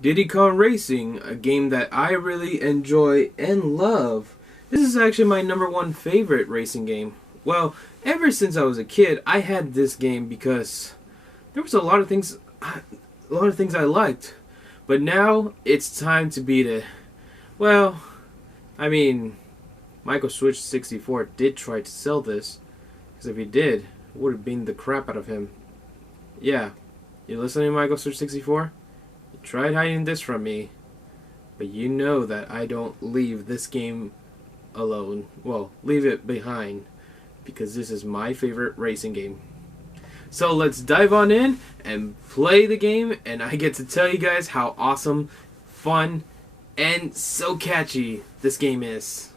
Diddy Kong Racing, a game that I really enjoy and love. This is actually my number one favorite racing game. Well, ever since I was a kid, I had this game because there was a lot of things I liked. But now it's time to beat it. Well, I mean, Michael Switch 64 did try to sell this, because if he did, it would have been the crap out of him. Yeah, you listening, Michael Switch 64? You tried hiding this from me, but you know that I don't leave this game alone. Well, leave it behind, because this is my favorite racing game. So let's dive on in and play the game, and I get to tell you guys how awesome, fun, and so catchy this game is.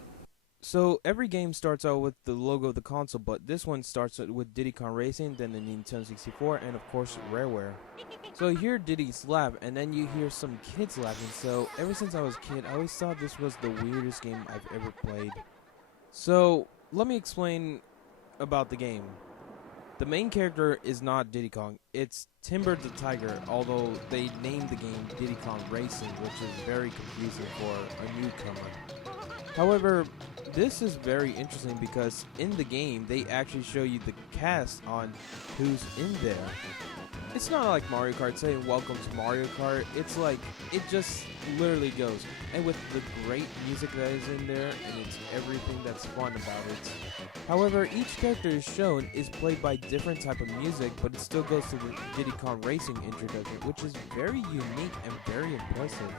So every game starts out with the logo of the console, but this one starts with Diddy Kong Racing, then the Nintendo 64, and of course Rareware. So you hear Diddy's laugh, and then you hear some kids laughing. So ever since I was a kid, I always thought this was the weirdest game I've ever played. So let me explain about the game. The main character is not Diddy Kong, it's Timber the Tiger, although they named the game Diddy Kong Racing, which is very confusing for a newcomer. However, this is very interesting because in the game, they actually show you the cast on who's in there. It's not like Mario Kart saying welcome to Mario Kart. It's like, it just literally goes. And with the great music that is in there, and it's everything that's fun about it. However, each character is shown is played by different type of music, but it still goes to the Diddy Kong Racing introduction, which is very unique and very impressive.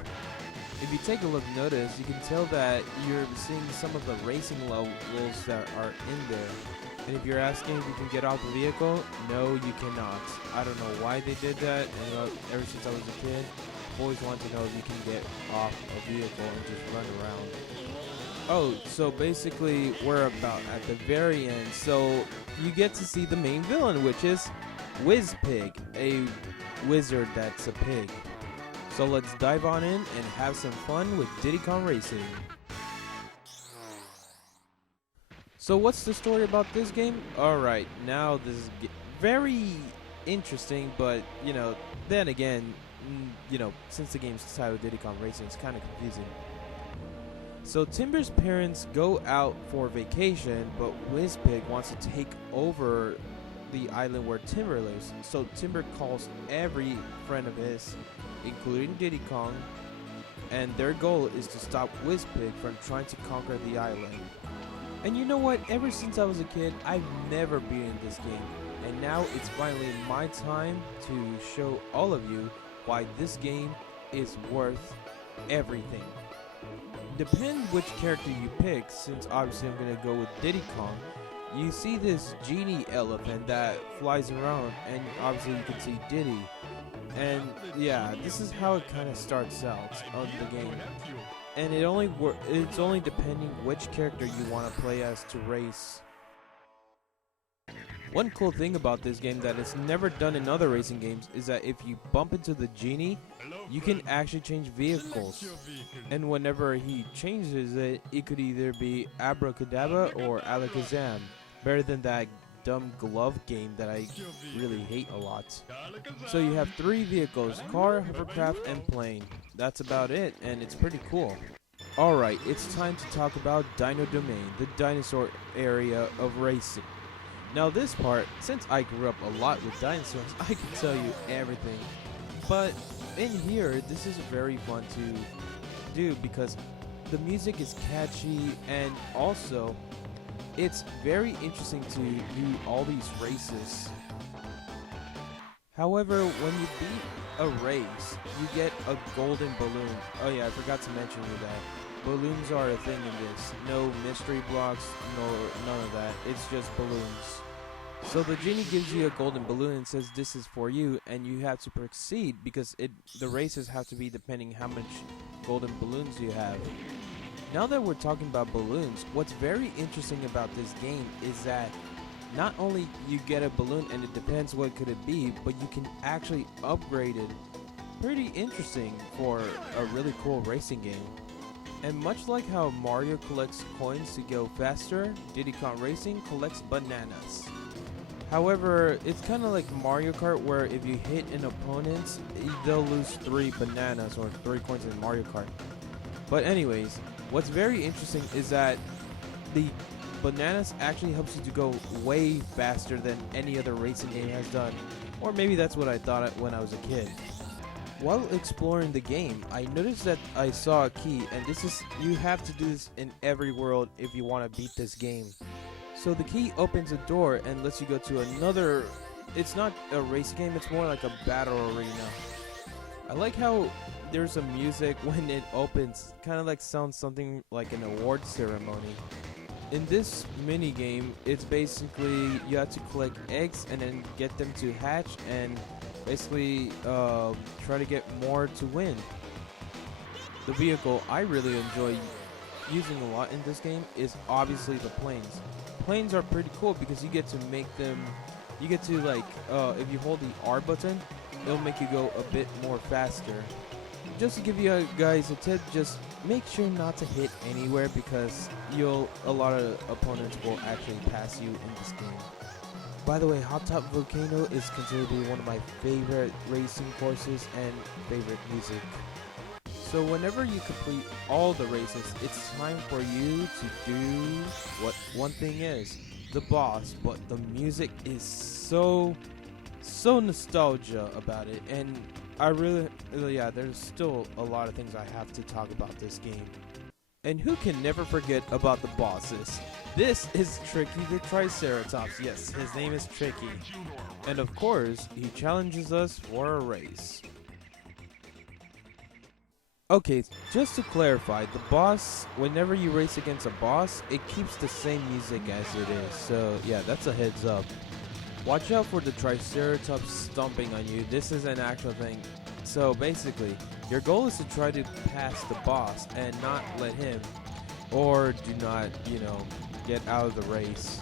If you take a look, notice, you can tell that you're seeing some of the racing levels that are in there. And if you're asking if you can get off the vehicle, no, you cannot. I don't know why they did that, and ever since I was a kid, I've always wanted to know if you can get off a vehicle and just run around. Oh, so basically, we're about at the very end, so you get to see the main villain, which is Pig, a wizard that's a pig. So let's dive on in and have some fun with Diddy Kong Racing. So what's the story about this game? Alright, now this is very interesting, but, then again, since the game's titled Diddy Kong Racing, it's kind of confusing. So Timber's parents go out for vacation, but Pig wants to take over the island where Timber lives. So Timber calls every friend of his, including Diddy Kong, and their goal is to stop Pig from trying to conquer the island. And you know what? Ever since I was a kid, I've never beaten this game, and now it's finally my time to show all of you why this game is worth everything. Depending which character you pick, since obviously I'm gonna go with Diddy Kong, you see this genie elephant that flies around, and obviously you can see Diddy. And yeah, this is how it kind of starts out on the game. And it's only depending which character you want to play as to race. One cool thing about this game that is never done in other racing games is that if you bump into the genie, you can actually change vehicles. And whenever he changes it, it could either be Abracadabra or Alakazam. Better than that dumb glove game that I really hate a lot. So you have 3 vehicles, car, hovercraft, and plane. That's about it, and it's pretty cool. Alright, it's time to talk about Dino Domain, the dinosaur area of racing. Now this part, since I grew up a lot with dinosaurs, I can tell you everything. But in here, this is very fun to do because the music is catchy, and also it's very interesting to do all these races. However, when you beat a race, you get a golden balloon. Oh yeah, I forgot to mention you that. Balloons are a thing in this. No mystery blocks, none of that. It's just balloons. So the genie gives you a golden balloon and says this is for you, and you have to proceed because the races have to be depending how much golden balloons you have. Now that we're talking about balloons, what's very interesting about this game is that not only you get a balloon and it depends what could it be, but you can actually upgrade it. Pretty interesting for a really cool racing game. And much like how Mario collects coins to go faster, Diddy Kong Racing collects bananas. However, it's kind of like Mario Kart where if you hit an opponent, they'll lose 3 bananas or 3 coins in Mario Kart. But anyways, what's very interesting is that the bananas actually helps you to go way faster than any other racing game has done. Or maybe that's what I thought when I was a kid. While exploring the game, I noticed that I saw a key, and you have to do this in every world if you want to beat this game. So the key opens a door and lets you go to another. It's not a race game, it's more like a battle arena. I like how there's some music when it opens, kind of like sounds something like an award ceremony. In this mini game, it's basically you have to collect eggs and then get them to hatch and basically try to get more to win. The vehicle I really enjoy using a lot in this game is obviously the planes. Planes are pretty cool because you get to make them, you get to like, if you hold the R button, it'll make you go a bit more faster. Just to give you guys a tip, just make sure not to hit anywhere because a lot of opponents will actually pass you in this game. By the way, Hot Top Volcano is considered to be one of my favorite racing courses and favorite music. So whenever you complete all the races, it's time for you to do what one thing is, the boss. But the music is so nostalgia about it, and I really, yeah, there's still a lot of things I have to talk about this game. And who can never forget about the bosses? This is Tricky the Triceratops. Yes, his name is Tricky. And of course, he challenges us for a race. Okay, just to clarify, the boss, whenever you race against a boss, it keeps the same music as it is. So yeah, that's a heads up. Watch out for the Triceratops stomping on you. This is an actual thing. So basically, your goal is to try to pass the boss and not let him, or do not, get out of the race.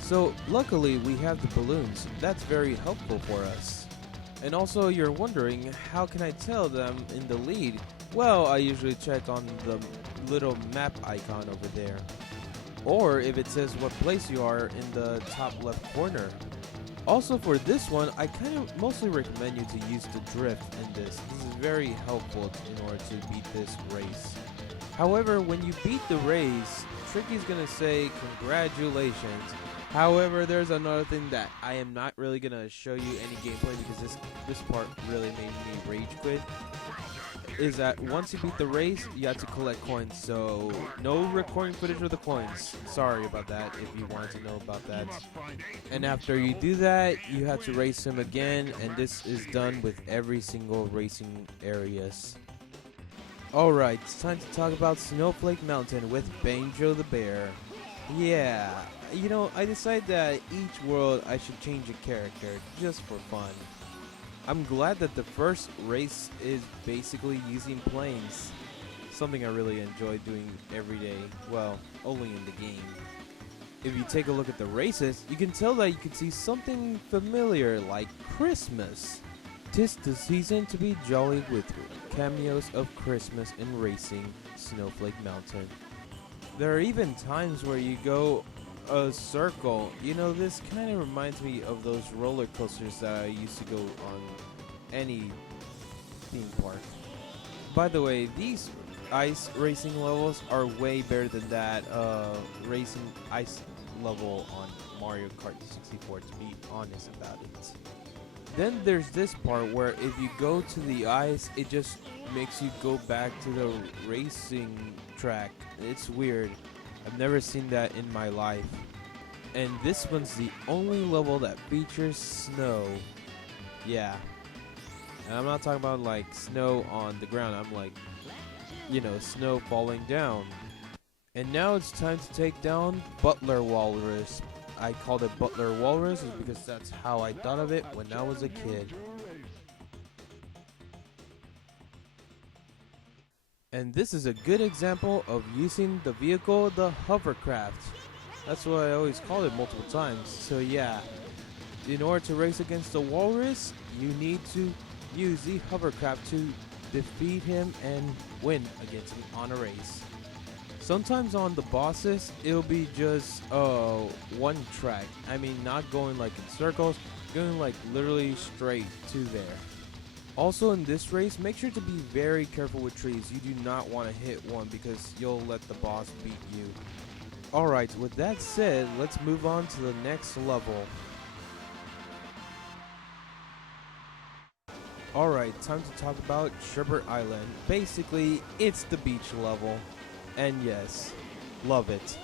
So luckily we have the balloons. That's very helpful for us. And also you're wondering, how can I tell them in the lead? Well, I usually check on the little map icon over there. Or if it says what place you are in the top left corner. Also for this one, I kind of mostly recommend you to use the drift in this. This is very helpful in order to beat this race. However, when you beat the race, Tricky's gonna say congratulations. However, there's another thing that I am not really gonna show you any gameplay because this part really made me rage quit. Is that once you beat the race, you have to collect coins. So no recording footage of the coins. Sorry about that if you wanted to know about that. And after you do that, you have to race him again, and this is done with every single racing areas. Alright, it's time to talk about Snowflake Mountain with Banjo the Bear. Yeah, I decided that each world I should change a character just for fun. I'm glad that the first race is basically using planes, something I really enjoy doing every day, well, only in the game. If you take a look at the races, you can tell that you can see something familiar like Christmas. 'Tis the season to be jolly with cameos of Christmas in racing Snowflake Mountain. There are even times where you go a circle. This kind of reminds me of those roller coasters that I used to go on any theme park. By the way, these ice racing levels are way better than that racing ice level on Mario Kart 64, to be honest about it. Then there's this part where if you go to the ice, it just makes you go back to the racing track. It's weird. I've never seen that in my life. And this one's the only level that features snow. Yeah. And I'm not talking about like snow on the ground. I'm like, snow falling down. And now it's time to take down Butler Walrus. I called it Butler Walrus because that's how I thought of it when I was a kid. And this is a good example of using the vehicle, the hovercraft. That's what I always called it multiple times. So yeah, in order to race against the walrus, you need to use the hovercraft to defeat him and win against him on a race. Sometimes on the bosses, it'll be just one track. I mean, not going like in circles, going like literally straight to there. Also in this race, make sure to be very careful with trees. You do not want to hit one because you'll let the boss beat you. Alright, with that said, let's move on to the next level. Alright, time to talk about Sherbet Island. Basically, it's the beach level. And yes, love it.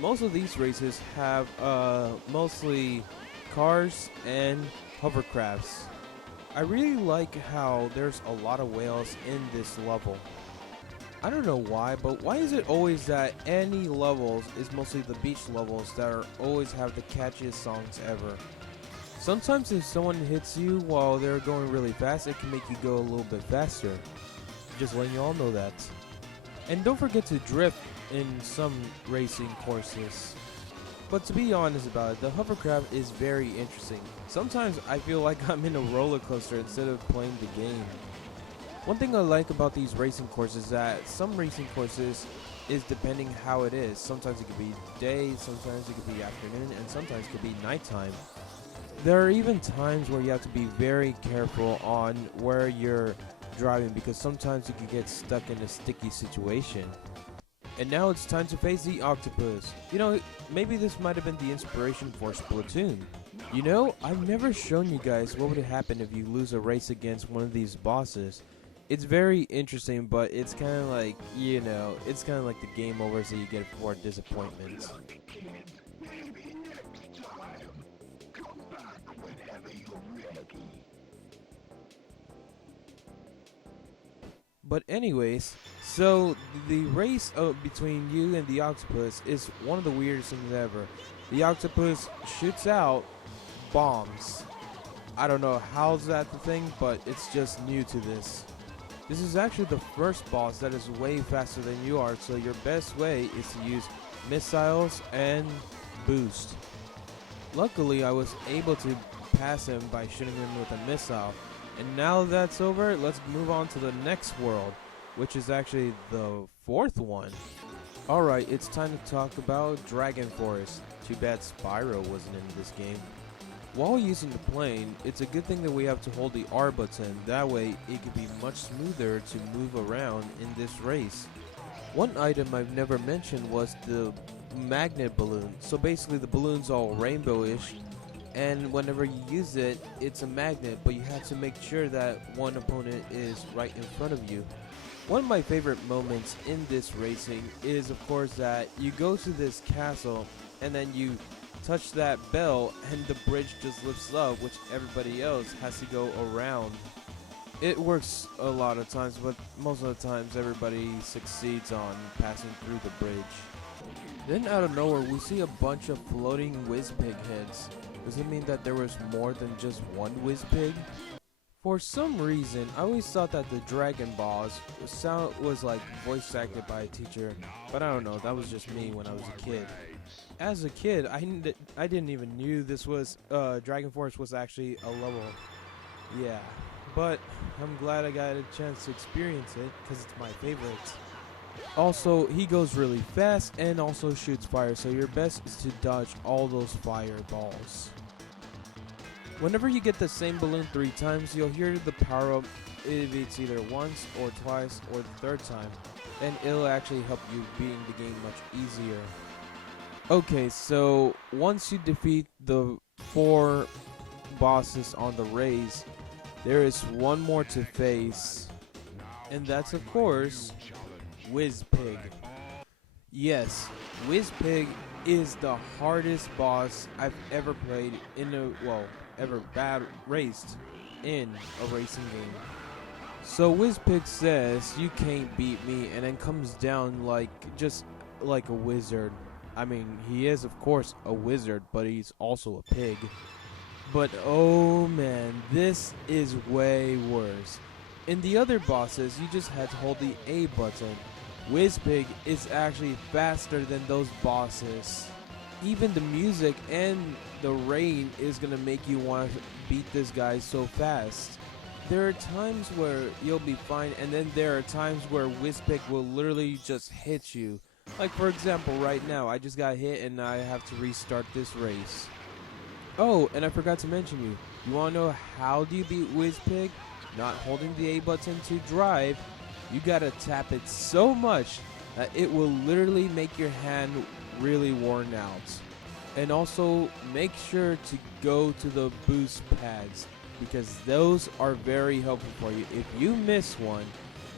Most of these races have mostly cars and hovercrafts. I really like how there's a lot of whales in this level. I don't know why, but why is it always that any levels is mostly the beach levels that are always have the catchiest songs ever? Sometimes if someone hits you while they're going really fast, it can make you go a little bit faster. Just letting you all know that. And don't forget to drift in some racing courses. But to be honest about it, the hovercraft is very interesting. Sometimes I feel like I'm in a roller coaster instead of playing the game. One thing I like about these racing courses is that some racing courses is depending how it is. Sometimes it could be day, sometimes it could be afternoon, and sometimes it could be nighttime. There are even times where you have to be very careful on where you're driving because sometimes you can get stuck in a sticky situation. And now it's time to face the octopus. You know, maybe this might have been the inspiration for Splatoon. You know, I've never shown you guys what would happen if you lose a race against one of these bosses. It's very interesting, but it's kind of like, you know, it's kind of like the game overs that you get for disappointment. But anyways, so the race between you and the octopus is one of the weirdest things ever. The octopus shoots out bombs. I don't know how's that the thing, but it's just new to this. This is actually the first boss that is way faster than you are, so your best way is to use missiles and boost. Luckily, I was able to pass him by shooting him with a missile. And now that's over, let's move on to the next world, which is actually the fourth one. Alright, it's time to talk about Dragon Forest. Too bad Spyro wasn't in this game. While using the plane, it's a good thing that we have to hold the R button, that way it can be much smoother to move around in this race. One item I've never mentioned was the magnet balloon. So basically the balloon's all rainbowish, and whenever you use it, it's a magnet, but you have to make sure that one opponent is right in front of you. One of my favorite moments in this racing is of course that you go to this castle and then you touch that bell and the bridge just lifts up, which everybody else has to go around. It works a lot of times, but most of the times everybody succeeds on passing through the bridge. Then out of nowhere we see a bunch of floating Whizpig heads. Does it mean that there was more than just one Whizpig? For some reason, I always thought that the Dragon Balls was like voice acted by a teacher, but I don't know, that was just me when I was a kid. As a kid, I didn't even knew this was, Dragon Force was actually a level. Yeah, but I'm glad I got a chance to experience it, because it's my favorite. Also, he goes really fast and also shoots fire, so your best is to dodge all those fireballs. Whenever you get the same balloon 3 times, you'll hear the power up if it's either once or twice or the third time, and it'll actually help you beating the game much easier. Okay, so once you defeat the 4 bosses on the race, there is one more to face, and that's of course Whizpig. Yes, Whizpig is the hardest boss I've ever played in ever raced in a racing game. So Whizpig says you can't beat me, and then comes down just like a wizard. I mean, he is of course a wizard, but he's also a pig. But oh man, this is way worse. In the other bosses, you just had to hold the A button. Whizpig is actually faster than those bosses. Even the music and the rain is gonna make you want to beat this guy so fast. There are times where you'll be fine, and then there are times where Whizpig will literally just hit you. Like for example, right now I just got hit and I have to restart this race. Oh, and I forgot to mention you. You wanna know how do you beat WizPig? Not holding the A button to drive. You gotta tap it so much that it will literally make your hand really worn out. And also make sure to go to the boost pads because those are very helpful for you. If you miss one,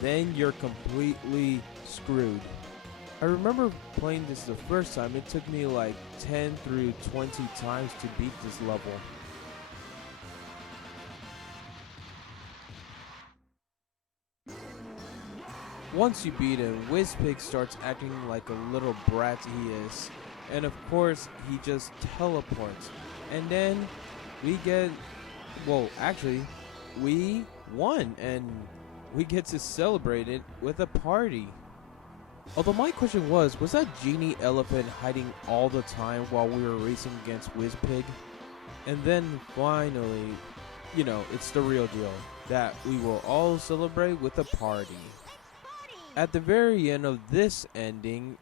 then you're completely screwed. I remember playing this the first time. It took me like 10 through 20 times to beat this level. Once you beat him, WizPig starts acting like a little brat he is. And of course, he just teleports. And then we get, well, actually, we won. And we get to celebrate it with a party. Although my question was that genie elephant hiding all the time while we were racing against WizPig? And then finally, you know, it's the real deal. That we will all celebrate with a party. At the very end of this ending,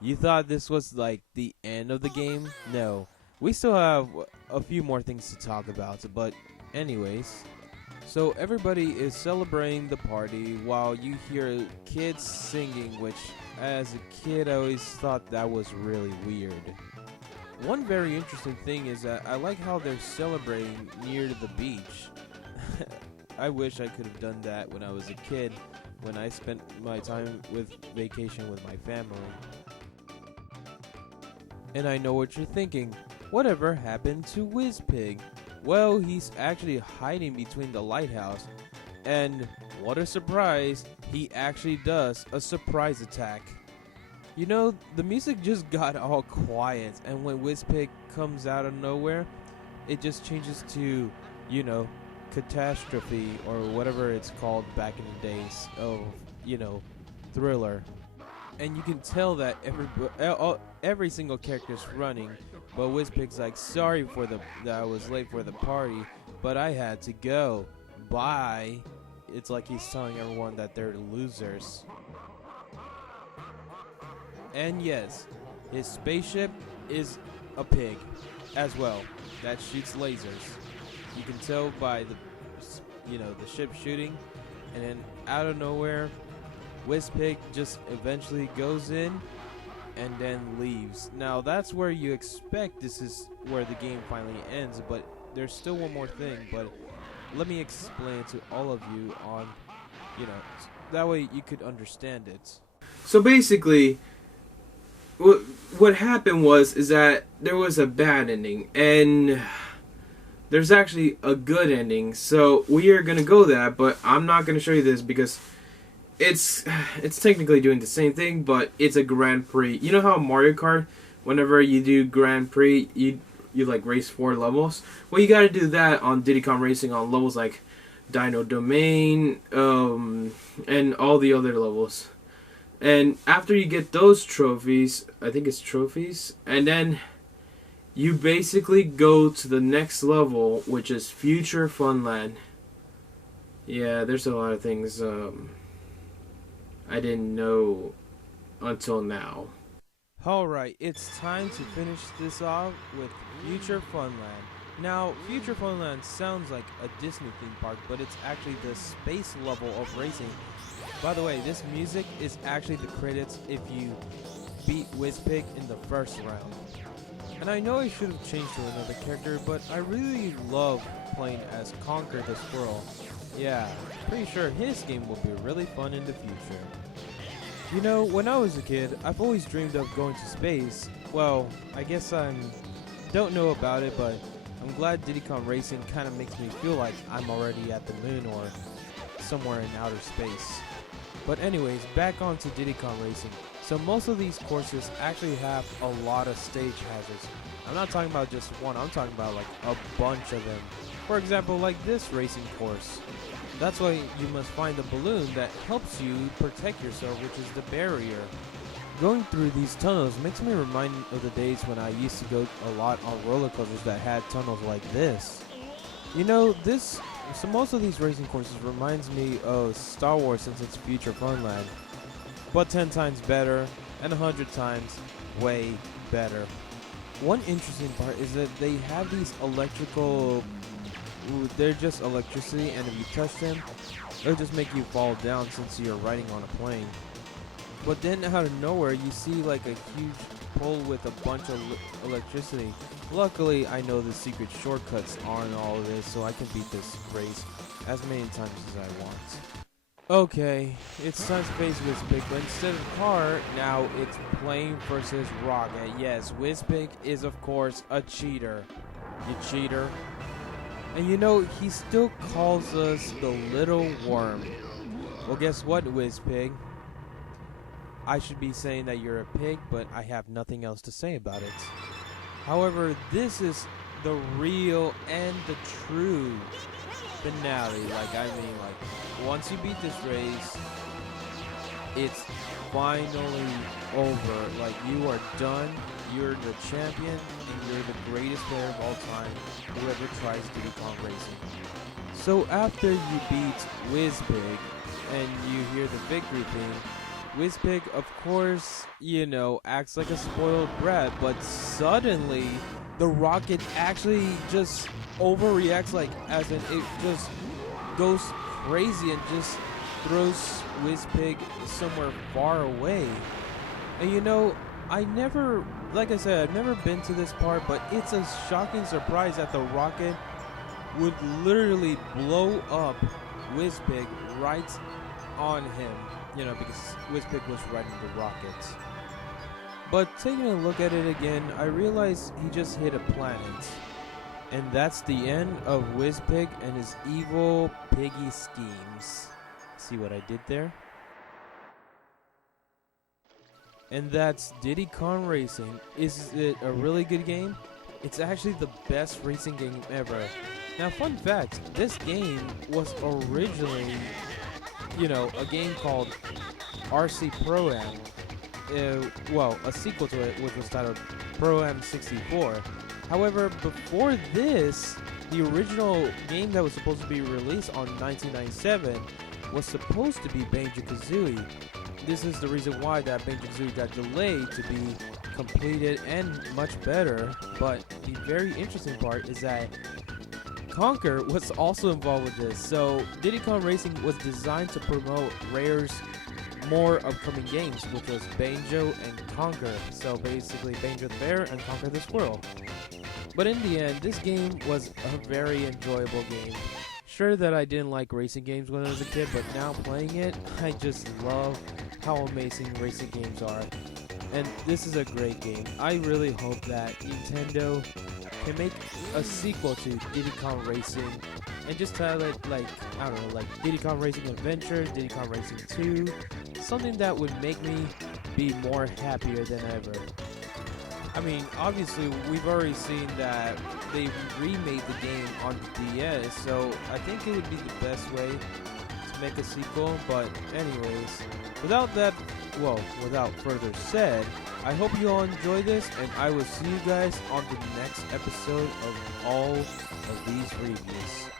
you thought this was like the end of the game? No. We still have a few more things to talk about, but anyways. So everybody is celebrating the party while you hear kids singing, which as a kid I always thought that was really weird. One very interesting thing is that I like how they're celebrating near the beach. I wish I could have done that when I was a kid, when I spent my time with vacation with my family. And I know what you're thinking. Whatever happened to WizPig? Well, he's actually hiding between the lighthouse. And what a surprise, he actually does a surprise attack. You know, the music just got all quiet, and when WizPig comes out of nowhere, it just changes to, you know, catastrophe or whatever it's called back in the days of, you know, Thriller. And you can tell that every single character's running, but WizPig's like, sorry for that I was late for the party, but I had to go. Bye. It's like he's telling everyone that they're losers. And yes, his spaceship is a pig as well that shoots lasers. You can tell by the, you know, the ship shooting, and then out of nowhere, WizPig just eventually goes in and then leaves. Now that's where you expect this is where the game finally ends, but there's still one more thing, but let me explain it to all of you on, you know, that way you could understand it. So basically, what happened is that there was a bad ending, and there's actually a good ending. So we are gonna go that, but I'm not gonna show you this because it's technically doing the same thing, but it's a Grand Prix. You know how Mario Kart, whenever you do Grand Prix, you like race 4 levels? Well, you gotta do that on Diddy Kong Racing on levels like Dino Domain, and all the other levels. And after you get those trophies, I think it's trophies, and then you basically go to the next level, which is Future Funland. Yeah, there's a lot of things I didn't know until now. Alright, it's time to finish this off with Future Funland. Now, Future Funland sounds like a Disney theme park, but it's actually the space level of racing. By the way, this music is actually the credits if you beat WizPig in the first round. And I know I should have changed to another character, but I really love playing as Conquer the Squirrel. Yeah, pretty sure his game will be really fun in the future. You know, when I was a kid, I've always dreamed of going to space. Well, I guess I don't know about it, but I'm glad Diddy Kong Racing kind of makes me feel like I'm already at the moon or somewhere in outer space. But anyways, back on to Diddy Kong Racing. So most of these courses actually have a lot of stage hazards. I'm not talking about just one, I'm talking about like a bunch of them. For example, like this racing course. That's why you must find a balloon that helps you protect yourself, which is the barrier. Going through these tunnels makes me remind of the days when I used to go a lot on roller coasters that had tunnels like this. You know, so most of these racing courses reminds me of Star Wars since it's Future Funland, but 10 times better, and 100 times way better. One interesting part is that they have these electrical, they're just electricity, and if you touch them, they'll just make you fall down since you're riding on a plane. But then out of nowhere, you see like a huge pole with a bunch of electricity. Luckily, I know the secret shortcuts on all of this, so I can beat this race as many times as I want. Okay, it's time to face Wizpig, but instead of car, now it's plane versus rocket. Yes, Wizpig is of course a cheater. You cheater. And you know, he still calls us the little worm. Well, guess what, Wizpig? I should be saying that you're a pig, but I have nothing else to say about it. However, this is the real and the true finale. Like, once you beat this race, it's finally over. Like, you are done, you're the champion, and you're the greatest player of all time, whoever tries Diddy Kong Racing. So after you beat Wizpig, and you hear the victory theme, Wizpig, of course, you know, acts like a spoiled brat, but suddenly the rocket actually just overreacts, like, as in it just goes crazy and just throws Wizpig somewhere far away. And you know, like I said, I've never been to this part, but it's a shocking surprise that the rocket would literally blow up Wizpig right on him. You know, because Wizpig was riding the rocket. But taking a look at it again, I realized he just hit a planet. And that's the end of Wizpig and his evil piggy schemes. See what I did there? And that's Diddy Kong Racing. Is it a really good game? It's actually the best racing game ever. Now, fun fact, this game was originally, you know, a game called RC Pro-Am. Well, a sequel to it, which was titled Pro-Am 64. However, before this, the original game that was supposed to be released on 1997 was supposed to be Banjo-Kazooie. This is the reason why that Banjo-Kazooie got delayed to be completed and much better. But the very interesting part is that Conker was also involved with this. So Diddy Kong Racing was designed to promote Rare's more upcoming games, which was Banjo and Conker. So basically Banjo the bear and Conker the squirrel. But in the end, this game was a very enjoyable game. Sure that I didn't like racing games when I was a kid, but now playing it, I just love how amazing racing games are. And this is a great game. I really hope that Nintendo can make a sequel to Diddy Kong Racing and just title it, like, I don't know, like Diddy Kong Racing Adventure, Diddy Kong Racing 2, something that would make me be more happier than ever. I mean, obviously, we've already seen that they remade the game on the DS, so I think it would be the best way to make a sequel. But anyways, without further said, I hope you all enjoy this, and I will see you guys on the next episode of all of these reviews.